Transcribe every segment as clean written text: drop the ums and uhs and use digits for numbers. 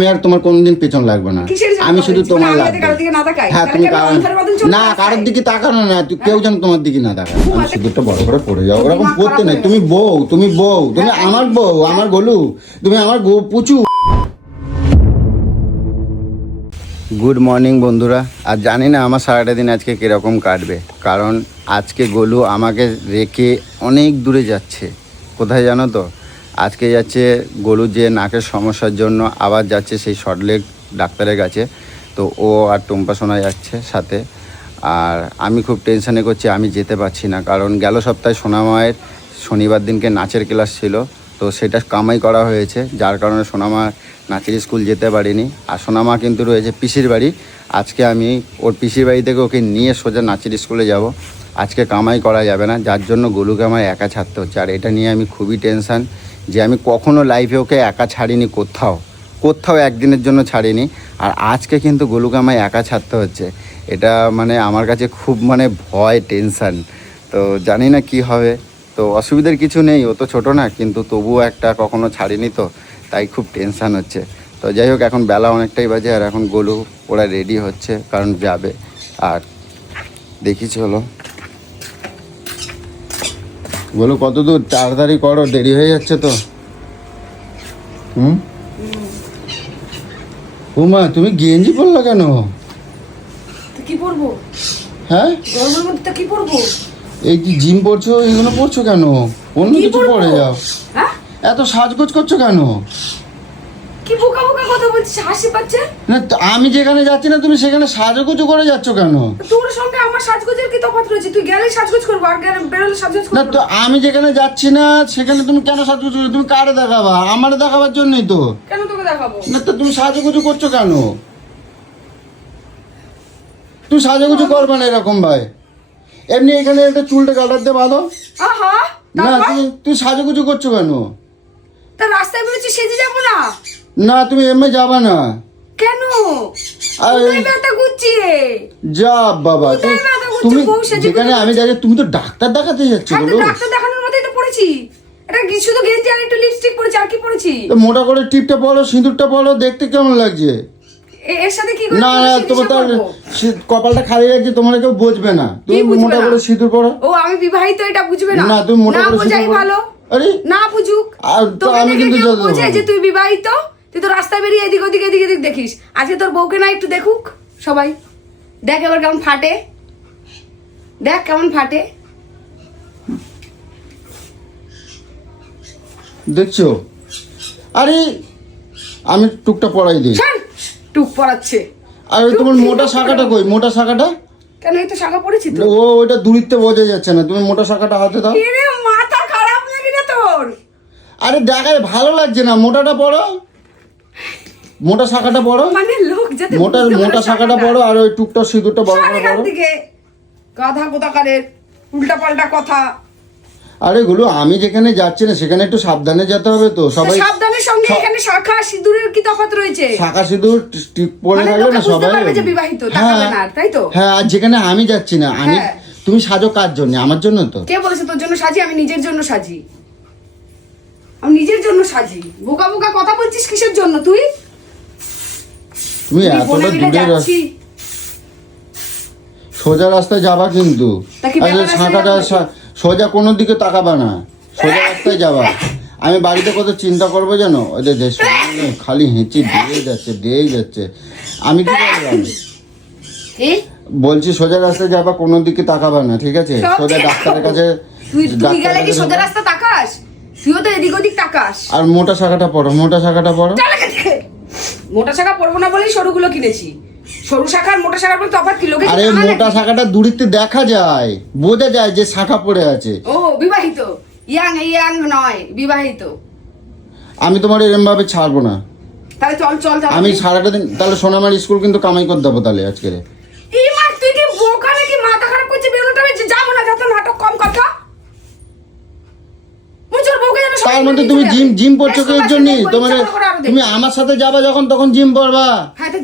আমি আর তোমার কোনদিন পেছন লাগবে না, আমি শুধু তোমার লাগবে। হ্যাঁ তুমি না কারোর দিকে তাকানো না, কেউ যেন তোমার দিকে না তাকায়। সিঁদুরটা বড় করে পড়ে যাও, ওরকম পড়তে নাই। তুমি বউ, তুমি আমার বউ, আমার গোলু, তুমি আমার পুচু। গুড মর্নিং বন্ধুরা। আর জানি না আমার সারাটা দিন আজকে কীরকম কাটবে, কারণ আজকে গোলু আমাকে রেখে অনেক দূরে যাচ্ছে। কোথায় জানো তো? আজকে যাচ্ছে গোলু যে নাকের সমস্যার জন্য, আবার যাচ্ছে সেই শর্টলেগ ডাক্তারের কাছে। তো ও আর টুম্পা সোনা যাচ্ছে সাথে। আর আমি খুব টেনশানে করছি, আমি যেতে পারছি না, কারণ গেল সপ্তাহে সোনামায়ের শনিবার দিনকে নাচের ক্লাস ছিল, তো সেটা কামাই করা হয়েছে, যার কারণে সোনামা নাচের স্কুল যেতে পারিনি। আর সোনামা কিন্তু রয়েছে পিসির বাড়ি। আজকে আমি ওর পিসির বাড়ি থেকে ওকে নিয়ে সোজা নাচের স্কুলে যাব। আজকে কামাই করা যাবে না, যার জন্য গোলুকে আমার একা ছাড়তে হচ্ছে। আর এটা নিয়ে আমি খুবই টেনশান, যে আমি কখনো লাইফে ওকে একা ছাড়িনি, কোথাও একদিনের জন্য ছাড়িনি। আর আজকে কিন্তু গোলুকে আমার একা ছাড়তে হচ্ছে। এটা মানে আমার কাছে খুব ভয়, টেনশান। তো জানি না কি হবে। তো অসুবিধার কিছু নেই, ও তো ছোটো না, কিন্তু তবুও একটা কখনো ছাড়িনি, তো তাই খুব টেনশান হচ্ছে। তো যাই হোক, এখন বেলা অনেকটাই বাজে, আর এখন গোলু ওরা রেডি হচ্ছে, কারণ যাবে। আর দেখি চলো গোলু কত দূর, তাড়াতাড়ি করো, দেরি হয়ে যাচ্ছে তো। উমা তুমি গেঞ্জি পরলো কেন? কি পরবো? হ্যাঁ গরমের মধ্যে তো কি পরবো? এই কি জিম পরছো, এগুলো পরছো কেন? অন্য কিছু পরে যাও। হ্যাঁ এত সাজগোজ করছো কেন? কি বোকা বোকা কথা বলছিস, হাসি পাচ্ছে না আমি যেখানে যাচ্ছি না তুমি সেখানে সাজগোজ করে যাচ্ছ কেন? তোর সঙ্গে আমার সাজগোজের কি তফাৎ রয়েছে? তুই গেলেই সাজগোজ করবো, আর বেরোলে সাজগোজ না করবো তো আমি যেখানে যাচ্ছি না সেখানে তুমি কেন সাজগোজ করছো? তুমি কারে দেখাবা? আমারে দেখাবার জন্যই তো। কেন তোকে দেখাবো? না তো তুমি সাজগোজ করছো কেন? তুমি সাজগোজ করবে না এরকম ভাই। এমনি এখানে একটা চুলটা কাটার দিয়ে বাঁধো। আহা না তুমি সাজগোজ করছো কেন? তা রাস্তায় বেরোচ্ছি, সেজে যাবো না? না তুমি এমনি যাবা না। কেন? কোথায় ব্যথা করছি রে? যা বাবা, তুমি যেখানে আমি যাচ্ছি, তুমি তো ডাক্তার দেখাতে যাচ্ছ। বলো ডাক্তার দেখানোর মতোই তো পড়েছি। এটা কি শুধু গেঞ্জি আর একটু লিপস্টিক পরেছি, আর কি পরেছি? মোটা করে টিপটা পরো, সিঁদুরটা পরো, দেখতে কেমন লাগছে? এর সাথে কি করে? না তোমার তার কপালটা খালি লাগছে, তোমার কেউ বুঝবে না। তুমি মোটা করে সিঁদুর পরো। ও আমি বিবাহিত, এটা বুঝবে না? না তুমি মোটা করে বুঝাই সিঁদুর ভালো। আরে না বুঝুক, তো আমি কিন্তু বুঝে যে তুই বিবাহিত, তুই তো রাস্তায় বেরিয়ে এদিক ওদিক দেখিস। আজকে তোর বউকে না একটু দেখুক সবাই, দেখ এবার কেমন ফাটে, দেখ কেমন ফাটে। দেখছো? আরে আমি টুকটা পরাই দিই। টুক পড়াচ্ছে। আর তোমার মোটা শাখাটা কই? মোটা শাখাটা কেন? এই তো শাখা পড়েছি তো। ওইটা দূরিত্বে বোঝা যাচ্ছে না। তুমি মোটা শাখাটা হাতে দাও। এরে মাথা খারাপ নাকি রে তোর? আরে দেখায় ভালো লাগছে না, মোটাটা পড়ো, মোটা শাখাটা পড়ো। মানে লোক যাতে মোটা শাখাটা পড়ো, আর ওই টুকটা সিঁদুরটা বড় করে পড়ো। গাধা কোথাকারের উল্টা পাল্টা কথা। আরে গুলো, আমি যেখানে যাচ্ছি না সেখানে একটু সাবধানে যেতে হবে তো। সবাই সাবধানের সঙ্গে এখানে শাখা সিঁদুরের কি তফাৎ রয়েছে? শাখা সিঁদুর টিপ পরে থাকলে না সবাই বিবাহিত, তাকাবে না, তাই তো? হ্যাঁ, আর যেখানে আমি যাচ্ছি না, আমি তুমি সাজো কার জন্য? আমার জন্য তো। কে বলেছে তোর জন্য সাজি? আমি নিজের জন্য সাজি, আমি নিজের জন্য সাজি। বোকা বোকা কথা বলছিস কিসের জন্য তুই? তুমি এতটা দূরে সোজা রাস্তায় যাবা কিন্তু। শাখাটা সোজা কোনো দিকে তাকাবা না, সোজা রাস্তায় যাবা। আমি বাড়িতে কত চিন্তা করবো জানো? ওদের দেশ খালি হেঁচি দিয়েই যাচ্ছে। আমি কি করলাম বলছি? সোজা রাস্তায় যাবা, কোনো দিকে তাকাবা না, ঠিক আছে? সোজা ডাক্তারের কাছে। তুই গেলে কি সোজা রাস্তা তাকাস? তুইও তো এদিক ওদিক তাকাস। আর মোটা শাখাটা পড়ো, মোটা শাখাটা পড়ো। মোটা শাখা পড়বো না বলেই সরুগুলো কিনেছি। সরু শাখার মোটা শাখার মধ্যে তফাৎ কি? লোকে আরে মোটা শাখাটা দূরিতে দেখা যায়, বোঝা যায় যে শাখা পড়ে আছে। ও বিবাহিত, ইয়াং নয়, বিবাহিত। আমি তোমার এরকম ভাবে ছাড়বো না। তাহলে চল আমি সারাটা দিন তাহলে সোনামার স্কুল কিন্তু কামাই করে দেবো তাহলে আজকে। এই মা, তুই কি বোকা নাকি? মাথা খারাপ করছে? বেরোতে হবে, যাবো না, যত নাটক কম কথা। তার মধ্যে তুমি জিম করছো এর জন্য? তুমি আমার সাথে যাবা যখন, তখন জিম করবা। হ্যাঁ, তো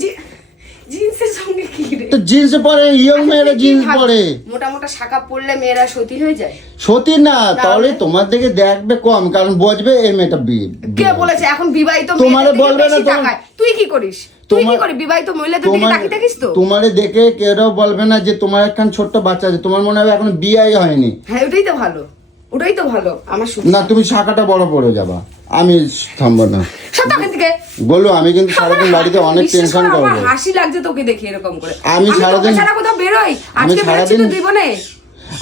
জিন্সের সঙ্গে কি রে? তো জিন্স পরে, ইয়ং মেয়েরা জিন্স পরে। মোটা মোটা শাখা পরলে মেয়েরা সতী হয়ে যায়। সতী না, তাহলে তোমার দিকে দেখবে কম, কারণ বুঝবে এই মেয়েটা বিয়ে। কে বলেছে এখন বিবাহিত তোমারে বলবে না তো। তুই কি করিস? তুই কি করিস? বিবাহিত মহিলাদের দিকে তাকিয়ে থাকিস তো। তোমারে দেখে কেউ বলবে না যে তোমার একখান ছোট্ট বাচ্চা আছে, তোমার মনে হবে এখন বিয়েই হয়নি। হ্যাঁ ওটাই তো ভালো, ওটাই তো ভালো আমার শুনে। না তুমি শাখাটা বড় পড়ে যাবা, আমি থামবো না। সত্যি থেকে বলো, আমি কিন্তু সারাদিন বাড়িতে অনেক টেনশন করবো। আমার হাসি লাগছে তোকে দেখে এরকম করে। আমি সারাদিন সারা কোথাও বেরোই, আজকে বেরোচ্ছি তো জীবনে।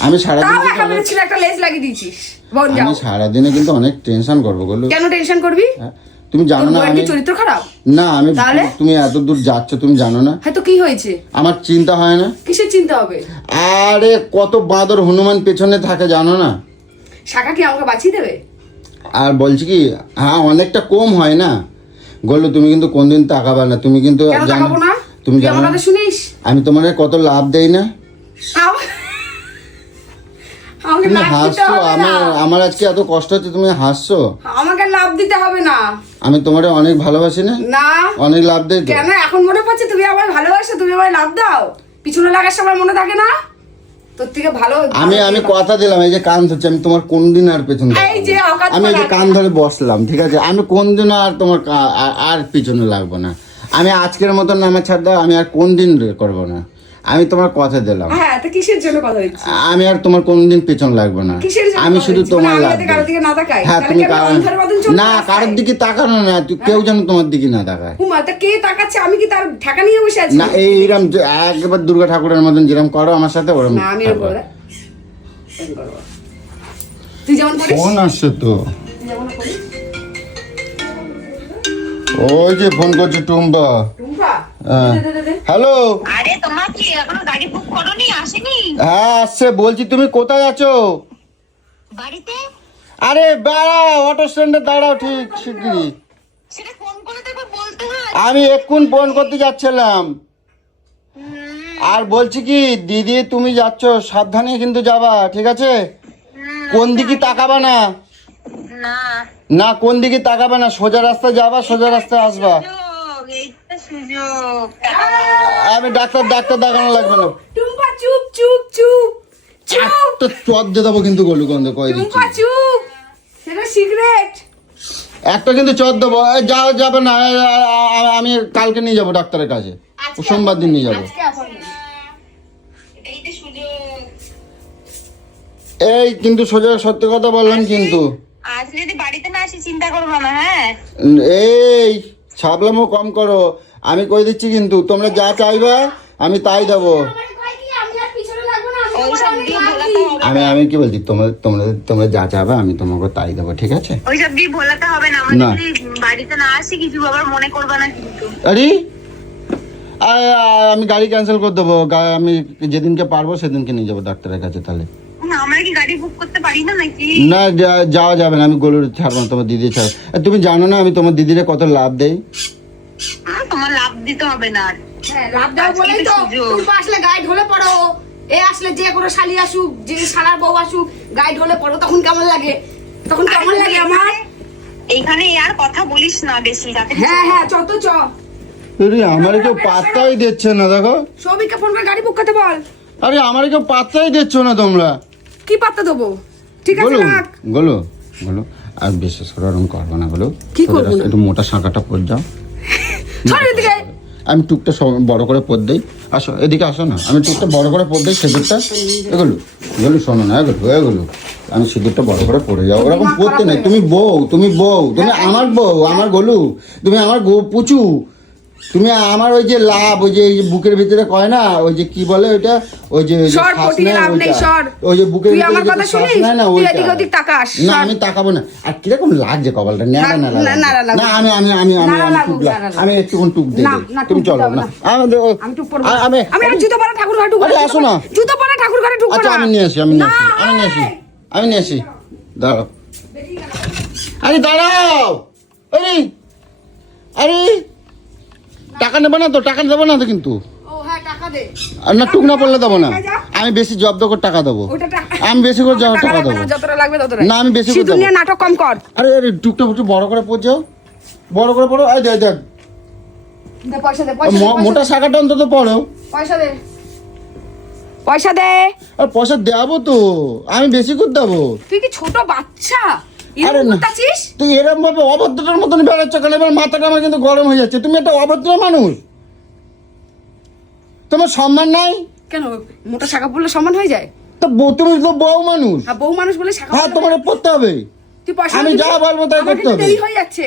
আমি সারাদিন তাও একা বেরোচ্ছি, একটা লেজ লাগিয়ে দিয়েছিস। বোন যাও। আমি সারাদিনে কিন্তু অনেক টেনশন করবো। বলো কেন টেনশন করবি? তুমি জানো না আমি চরিত্র খারাপ না, আমি তুমি এত দূর যাচ্ছ তুমি জানো না। হ্যাঁ তো কি হয়েছে? আমার চিন্তা হয় না? কিসের চিন্তা হবে? আরে কত বাঁদর হনুমান পেছনে থাকে জানো না। শাখা কি আমাকে বাঁচিয়ে দেবে? আর বলছি কি, হ্যাঁ অনেকটা কম হয় না। বললো তুমি কিন্তু কোনদিন তাকাবে না, তুমি কিন্তু জানো, তুমি জানো না শুনিস আমি তোমার কত লাভ দেই না। আমাকে তুমি লাভ দিতে হাসছো, হবে না। আমার আজকে এত কষ্ট হচ্ছে, তুমি হাসছো। আমাকে লাভ দিতে হবে না। আমি তোমারে অনেক ভালোবাসি না? না অনেক লাভ দেই তো। কেন এখন মনে পড়ছে তুমি আমায় ভালোবাসো, তুমি আমায় লাভ দাও? পিছনে লাগার সময় মনে থাকে না? তোর থেকে ভালো আমি কথা দিলাম, এই যে কান ধরছি, আমি তোমার কোনদিন আর পেছনে এই যে আমি এই যে কান ধরে বসলাম, ঠিক আছে? আমি কোনদিন আর তোমার আর পিছনে লাগবো না। আমি আজকের মতন আমার ছাড় দাও, আমি আর কোনদিন করবো না। আমি তোমার কথা দিলাম। হ্যাঁ তো কিসের জন্য কথা হচ্ছে? আমি আর তোমার কোনদিন পেছন লাগবে না। আমি শুধু তোমার লাগবে। হ্যাঁ তুমি না কারোর দিকে তাকানো না, কেউ যেন তোমার দিকে না তাকায়। তা কে তাকাচ্ছে? আমি কি তার ঢাকা নিয়ে বসে আছি? না এইরকম একবার দুর্গা ঠাকুরের মতন যেরকম করো আমার সাথে ওরকম। না আমি করব। তুই যেমন করিস। ফোন আসছে তো, তুই যেমন করিস। ওই যে ফোন করছে টুম্বা। টুম্পা হ্যালো। আরে তোমার কি এখনো গাড়ি বুক করোনি? আসেনি? হ্যাঁ আসছে। বলছি তুমি কোথায় আছো? বাড়িতে। আরে দাঁড়াও, অটো স্ট্যান্ডে দাঁড়াও, ঠিক শিগগিরই। সেটা ফোন করে তো একবার বলতে হয়। আমি এক্ষুন ফোন করতে যাচ্ছিলাম। আর বলছি কি দিদি, তুমি যাচ্ছ সাবধানে কিন্তু যাবা, ঠিক আছে? কোন দিকে তাকাবা না। না না কোন দিকে তাকাবা না, সোজা রাস্তায় যাবা, সোজা রাস্তায় আসবা। এইটা সুযোগ। আমি ডাক্তার দেখানো লাগবে না। টুম্পা চুপ চুপ চুপ চুপ। একটা চট দিয়ে দেবো কিন্তু গলু গন্ধ কয়ে দিচ্ছি। টুম্পা চুপ, সেটা সিগারেট। একটা কিন্তু চট দেবো। যাওয়া যাবে না, আমি কালকে নিয়ে যাবো ডাক্তারের কাছে, সোমবার দিন নিয়ে যাবো। এইটা সুযোগ। এই কিন্তু সোজা সত্যি কথা বললাম কিন্তু। আজ যদি বাড়িতে না আসি চিন্তা করবো না। হ্যাঁ এই ছাবলামও কম করো, আমি কই দিচ্ছি কিন্তু তোমরা যা চাইবা আমি তাই দেবো। ওইসব দিয়ে ভোলাতে হবে। আমি কি বলছি, তোমরা যা চাইবা আমি তোমাকে তাই দেবো, ঠিক আছে? ওইসব দিয়ে ভোলাতে হবে না। আমরা না। যদি বাড়িতে না আসি কিছু আবার মনে করবে না কিন্তু। আরে আমি গাড়ি ক্যান্সেল করে দেবো। আমি যেদিনকে পারবো সেদিনকে নিয়ে যাবো ডাক্তারের কাছে। তাহলে না, আমরা কি গাড়ি বুক করতে পারি না নাকি? না যাওয়া যাবে না, আমি গরুর ছাড়বো না, তোমার দিদি ছাড়বো। তুমি জানো না আমি তোমার দিদিরে কত লাভ দেই। তোমার লাভ দিতে হবে না আর। হ্যাঁ লাভ দাও বলেই তো টুম্পা আসলে গায়ে ঢলে পড়ো। এ আসলে যে কোনো শালি আসুক, যে শালার বউ আসুক, গায়ে ঢলে পড়ো, তখন কেমন লাগে? তখন কেমন লাগে আমার? এইখানে আর কথা বলিস না বেশি। হ্যাঁ হ্যাঁ চ তো চ। আরে আমার কেউ পাত্তাই দিচ্ছে না, দেখো। সৌভিককে ফোন করে গাড়ি বুক করতে বল। আরে আমার কেউ পাত্তাই দিচ্ছ না তোমরা। কি পাত্তা দেবো? ঠিক আছে রাখ। বলো আর বিশেষ করে ওরকম করবো না। বলো কি করবো না? একটু মোটা শাঁখাটা পর যাও। সর এদিকে। আমি টুকটা বড় করে পর দেই। আসো এদিকে আসো না, আমি টুকটা বড় করে পর দেই সিঁদুরটা। এগুলো শোনো না, এগুলো আমি সিঁদুরটা বড় করে পরে যাও। ওরকম পড়তে নেই। তুমি বউ, তুমি আমার বউ, আমার গলু, তুমি আমার পুচু, তুমি আমার ওই যে লাভ, ওই যে বুকের ভিতরে কয় না, ওই যে কি বলে ওইটা, ওই যে ওই যে বুকের ভিতরে না, না আমি তাকাবো না। আর কিরকম লাগছে কপালটা, না আমি একটুক্ষণ টুক দিই। তুমি চলো না, আসো না। আচ্ছা আমি নিয়ে আসি, দাঁড়াও। আরে দাঁড়াও, আরে টাকা নেবো না তো, কিন্তু আর না টুক না পড়লে দেবো না। আমি বেশি জব্দ করে টাকা দেবো, আমি বেশি করে টাকা দেবো না, আমি বেশি করে দেবো। নাটক কম কর। আরে টুকটা একটু বড় করে পড় যাও, বড় করে পড়ো। দেখ পয়সা দে, মোটা শাখাটা অন্তত পড়ো। পয়সা দে, পয়সা দে। আর পয়সা দেবো তো, আমি বেশি করে দেবো। তুই কি ছোট বাচ্চা? আরে এরকম না, করতাছিস? তুই এরকম ভাবে অভদ্রটার মতন বেড়াচ্ছ কেন? এবার মাথাটা আমার কিন্তু গরম হয়ে যাচ্ছে। তুমি একটা অভদ্র মানুষ, তোমার সম্মান নাই। কেন মোটা শাখা পড়লে সম্মান হয়ে যায়? তো তুমি তো বউ মানুষ, আর বউ মানুষ বলে শাখা হ্যাঁ পড়লে- তোমার পড়তে হবে। তুই পয়সা আমি দিবি? যা বলবো তাই আমার করতে কিন্তু হবে। দেরি হয়ে যাচ্ছে,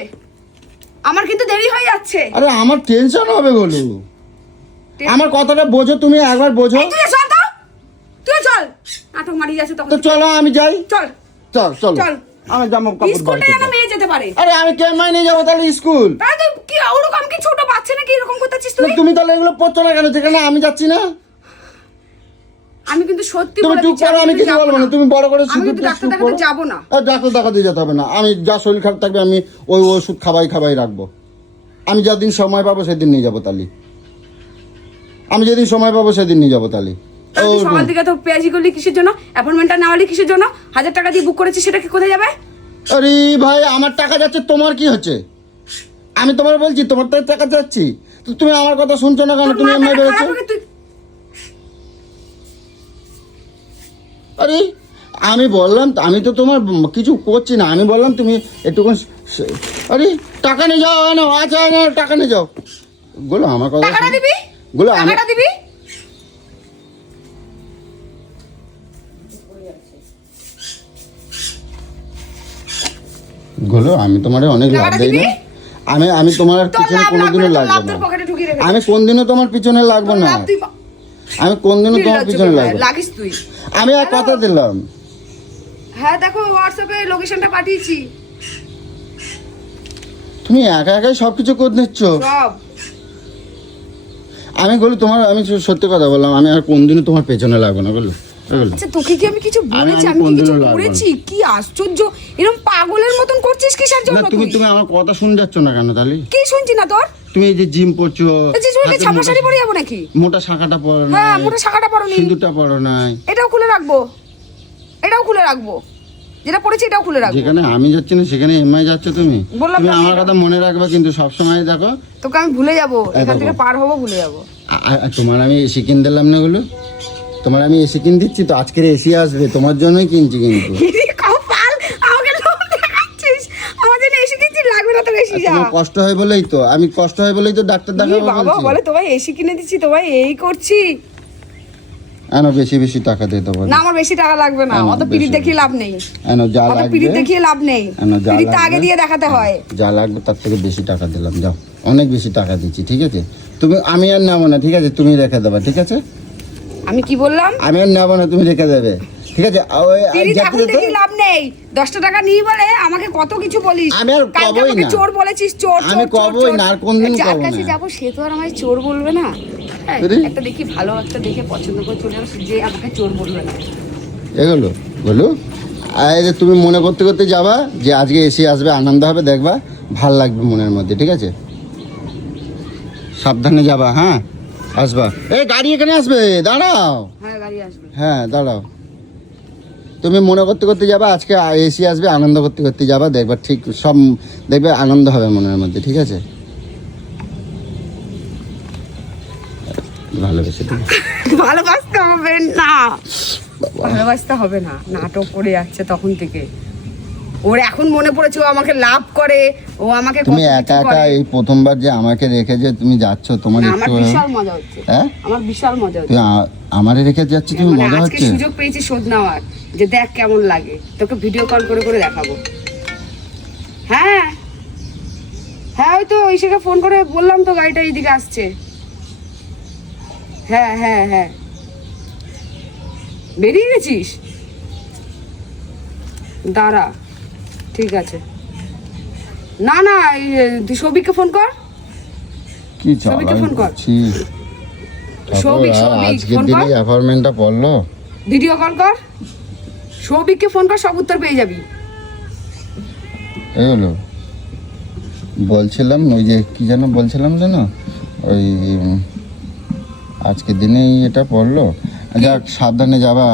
আমার কিন্তু দেরি হয়ে যাচ্ছে। আরে আমার টেনশন হবে বলো, আমার কথাটা বোঝো, তুমি একবার বোঝো। এই তুই চল তো, তুই চল। নাটক মারিয়ে যাচ্ছে তখন। তো চলো আমি যাই। চল চল চলো, চল। আমি জামা কাপড় স্কুলটা বাড়িতে যেন যাবো। মেয়ে যেতে পারে। আরে আমি কেমন নিয়ে যাবো তাহলে স্কুল? তাহলে তুই কি ওরকম কি ছোট বাচ্চা নাকি এরকম করতেছিস তো তুই? তুমি তাহলে এগুলো পড়ছো না কেন যেখানে আমি যাচ্ছি না? আমি কিন্তু সত্যি তুমি বলে চুপ দিচ্ছি, করো, আমি কিন্তু কিছু যাবো বলবো না। তুমি বড় করে আমি শুধু কিন্তু ডাক্তার চুপ দেখাতে করো। যাবো না। আর ডাক্তার দেখাতে যেতে হবে না, আমি যা শরীর খারাপ থাকবে আমি ওই ওষুধ খাবাই রাখবো। আমি যেদিন সময় পাবো সেদিন নিয়ে যাবো তালি। আমি যেদিন সময় পাবো সেদিন নিয়ে যাবো তালি। আর তুই সকাল থেকে তো পেঁয়াজি করলি কিসের জন্য? অ্যাপয়েন্টমেন্টটা নেওয়ালি কিসের জন্য? 1000 টাকা দিয়ে বুক করেছিস, সেটা কি কোথায় যাবে? আরে ভাই আমার টাকা যাচ্ছে, তোমার কি হচ্ছে? আমি তোমার বলছি তোমার তো টাকা যাচ্ছি, তো তুমি আমার কথা শুনছো না কেন? তোর তুমি এমনি মাথাটা বেরোচ্ছ। খারাপ হলে তুই আরে আমি বললাম আমি তো তোমার কিছু করছি না, আমি বললাম তুমি একটুখানি আরে টাকা নিয়ে যাও। না আচ্ছা না, টাকা নিয়ে যাও। গুলো আমার কথা টাকাটা শোনো। দিবি, গুলো আমি টাকাটা দিবি। গুলো আমি তোমার অনেক লাভ টাকাটা দেই দিবি? না। আমি তোমার তোর পিছনে লাভ কোনোদিনও লাগবে না, তোর লাভ লাগবো তোর না। পকেটে ঢুকিয়ে রেখে আমি কোনদিনও তোমার পিছনে লাগবো তোর না। লাভ তুই আমি কোনদিনও তোমার পিছনে লাগবো না। লাগিস তুই। আমি আর কথা দিলাম। হ্যাঁ দেখো হোয়াটসঅ্যাপে লোকেশনটা পাঠিয়েছি তুমি একা একাই সবকিছু করে নিচ্ছ। সব। আমি বলি তোমার, আমি সত্যি কথা বললাম, আমি আর কোনদিনও তোমার পেছনে লাগবো না। বলো আচ্ছা তোকে কি আমি কিছু বলেছি? আমি আমি কি কিছু কোনদিনও লাগবো না। করেছি? কি আশ্চর্য, এরকম পাগলের মতন করছিস কিসের না জন্য তুমি তুই? তুমি আমার কথা শুনে যাচ্ছ না কেন তাহলে? কি শুনছি না তোর? তুমি এই যে জিম করছো, এই যে হাতে ছাপা শাড়ি মোটা- পরে যাবো নাকি? মোটা শাখাটা পরো না, হ্যাঁ মোটা শাখাটা পরনি, সিঁদুরটা পরো নাই। এটাও খুলে রাখবো, এটাও খুলে রাখবো, যেটা পড়েছি এটাও খুলে রাখবো। যেখানে আমি যাচ্ছি না সেখানে এমআই যাচ্ছ তুমি। বললাম তুমি না, আমার কথা মনে রাখবে কিন্তু সব সময় দেখো। তোকে আমি ভুলে যাবো, এখান দেখো। থেকে পার হবো, ভুলে যাবো। তোমার আমি এসি কিন দিলাম না গুলো, তোমার আমি এসি কিন দিচ্ছি তো, আজকের এসি আসবে তোমার জন্যই কিনছি কিন্তু। কপাল, আমাকে লোভ দেখাচ্ছিস, আমার জন্য এসি কিনছিস, লাগবে না তোর এসি, যা। তোমার কষ্ট হয় বলেই তো, আমি কষ্ট হয় বলেই তো ডাক্তার ই দেখাবো বাবা বলছি। বলে তোমায় এসি কিনে দিচ্ছি, তোমায় এই করছি এনো বেশি বেশি টাকা দিতে পারো। না। আমার বেশি টাকা লাগবে না, না, অত বেশি পিরিত না। দেখিয়ে লাভ নেই, এনো যা অত লাগবে, পিরিত দেখিয়ে লাভ নেই, না, যা পিরিতটা আগে লাগবে। দিয়ে দেখাতে হয়। যা লাগবে তার থেকে বেশি টাকা দিলাম, যাও অনেক বেশি টাকা দিচ্ছি, ঠিক আছে? তুমি, আমি আর নেবো না, ঠিক আছে? তুমি রেখে দেবে, ঠিক আছে? আমি কি বললাম? আমি আর নেবো না, তুমি রেখে দেবে, ঠিক আছে? পিরিত এখন দেখি লাভ নেই, 10 টাকা নিয়ে বলে আমাকে কত কিছু বলিস। আমি আর কালকে কবই আমাকে না। চোর বলেছিস, চোর আমি চোর, চোর, কবই চোর। না, আর কোনদিন যার কবো কাছে না। যাবো সে তো আর আমায় চোর বলবে না। হ্যাঁ, বুঝলি? একটা দেখি ভালো একটা দেখে পছন্দ করে চলে যাবো, যে আমাকে চোর বলবে না। এগুলো বলো, এই যে তুমি মনে করতে করতে যাবা যে আজকে এসি আসবে, আনন্দ হবে, দেখবা ভাল লাগবে মনের মধ্যে, ঠিক আছে? সাবধানে যাবা, হ্যাঁ? আসবা, এই গাড়ি এখানে আসবে, দাঁড়াও। হ্যাঁ গাড়ি আসবে। হ্যাঁ দাঁড়াও, তুমি মনে করতে করতে যাবা আজকে এসি আসবে, আনন্দ করতে করতে যাবা, দেখবা ঠিক সব দেখবে আনন্দ হবে মনের মধ্যে, ঠিক আছে? ভালোবেসে দেবে। ভালোবাসতে হবে না, ভালোবাসতে হবে না, নাটক করে যাচ্ছে তখন থেকে। ওর এখন মনে পড়েছে ও আমাকে লাভ করে, ও আমাকে তুমি কত একা কিছু একা করে। এই প্রথমবার যে আমাকে রেখে যে তুমি যাচ্ছ, তোমার না, একটু আমার বিশাল মজা হচ্ছে, হ্যাঁ আমার বিশাল মজা হচ্ছে। তুমি আমারে রেখে যাচ্ছ, তুমি মানে মজা আজকে হচ্ছে? সুযোগ পেয়েছি শোধ নেওয়ার, যে দেখ কেমন লাগে, তোকে ভিডিও কল করে করে দেখাবো। হ্যাঁ হ্যাঁ, ওই তো ঐশীকে ফোন করে বললাম তো গাড়িটা এইদিকে আসছে। হ্যাঁ হ্যাঁ হ্যাঁ, বেরিয়ে গেছিস? দাঁড়া, ঠিক আছে। না না, তুই সৌভিককে ফোন কর। কি সৌভিককে ফোন কর। চালাচ্ছি সৌভিক, আজকের ফোন কর। দিনে অ্যাপার্টমেন্টটা পড়লো। ভিডিও কল কর, সৌভিককে ফোন কর, সব উত্তর পেয়ে যাবি। এগুলো বলছিলাম, ওই যে কি যেন বলছিলাম যেন, ওই আজকের দিনেই এটা পড়লো। যাক সাবধানে যাবা,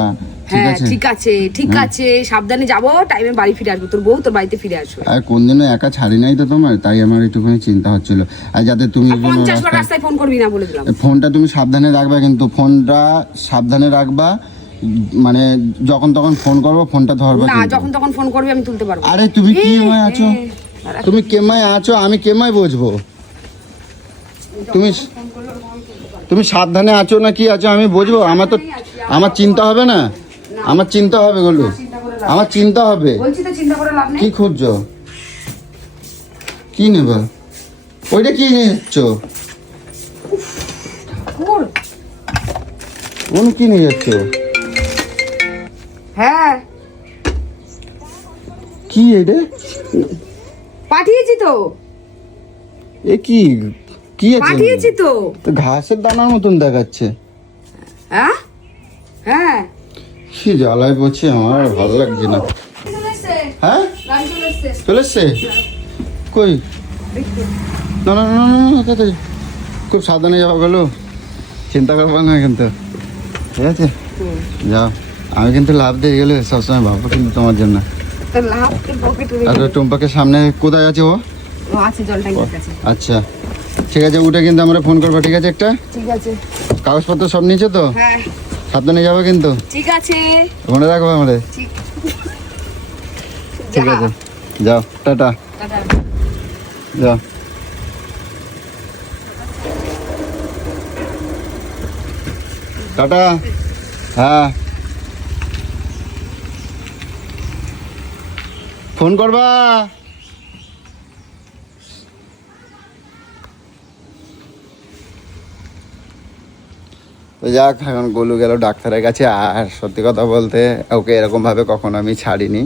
হ্যাঁ আছে? ঠিক আছে ঠিক আছে, সাবধানে যাবো, টাইমে বাড়ি ফিরে আসবো, তোর বউ তোর বাড়িতে ফিরে আসবে। আর কোনদিনও একা ছাড়ি নাই তো তোমার, তাই আমার একটুখানি চিন্তা হচ্ছিল। আর যাতে তুমি আর 50 বার রাস্তায় ফোন করবি না বলে দিলাম। ফোনটা তুমি সাবধানে রাখবা, কিন্তু ফোনটা সাবধানে রাখবা, মানে যখন তখন ফোন করবো ফোনটা ধরবা না কিন্তু। যখন তখন ফোন করবি আমি তুলতে পারবো। আরে তুমি কেমায় আছো, তুমি কেমায় আছো, আমি কেমায় বুঝবো? তুমি তুমি সাবধানে আছো না কি আছো আমি বুঝবো? আমার তো আমার চিন্তা হবে না, আমার চিন্তা হবে বলো, আমার চিন্তা হবে। বলছি তো চিন্তা করে লাভ নেই। কি খুঁজছো? কি নেবা? ওইটা কি নিয়ে যাচ্ছ? কোন কি নিয়ে যাচ্ছ? হ্যাঁ কি এটা? পাঠিয়েছি তো, এ কি কি আছে? পাঠিয়েছি তো। তো ঘাসের দানার মতন দেখাচ্ছে। হ্যাঁ হ্যাঁ কি জ্বালায় পড়ছে, আমার আর ভালো লাগছে না। হ্যাঁ চলে এসছে? কই? না না না না না, তাড়াতাড়ি। খুব সাবধানে যাওয়া গেলো, চিন্তা করবো না কিন্তু, ঠিক আছে? যাও, আমি কিন্তু লাভ দিয়ে গেলে সবসময় ভাববো কিন্তু তোমার জন্য। তো লাভ তোর পকেটে আর ওই টুম্পাকে সামনে কোথায় আছে ও? ও আছে জল ট্যাঙ্কির কাছে। আচ্ছা ঠিক আছে, উঠে কিন্তু আমরা ফোন করবো, ঠিক আছে? একটা ঠিক আছে কাগজপত্র সব নিয়েছো তো? হ্যাঁ সাবধানে যাবো কিন্তু, ঠিক আছে মনে রাখবো আমাদের। ঠিক ঠিক আছে, যাও, টাটা, টাটা। যাও। টাটা। হ্যাঁ ফোন করবা। তো যাক, এখন গোলু গেল ডাক্তারের কাছে। আর সত্যি কথা বলতে ওকে এরকমভাবে কখনো আমি ছাড়িনি,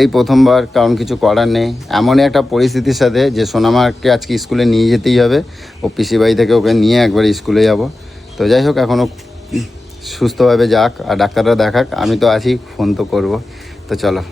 এই প্রথমবার। কারণ কিছু করার নেই, এমনই একটা পরিস্থিতির সাথে যে সোনামাকে আজকে স্কুলে নিয়ে যেতেই হবে। ও পিসি বাড়ি থেকে ওকে নিয়ে একবার স্কুলে যাব। তো যাই হোক, এখনও সুস্থভাবে যাক আর ডাক্তাররা দেখাক, আমি তো আছি, ফোন তো করবো। তো চলো।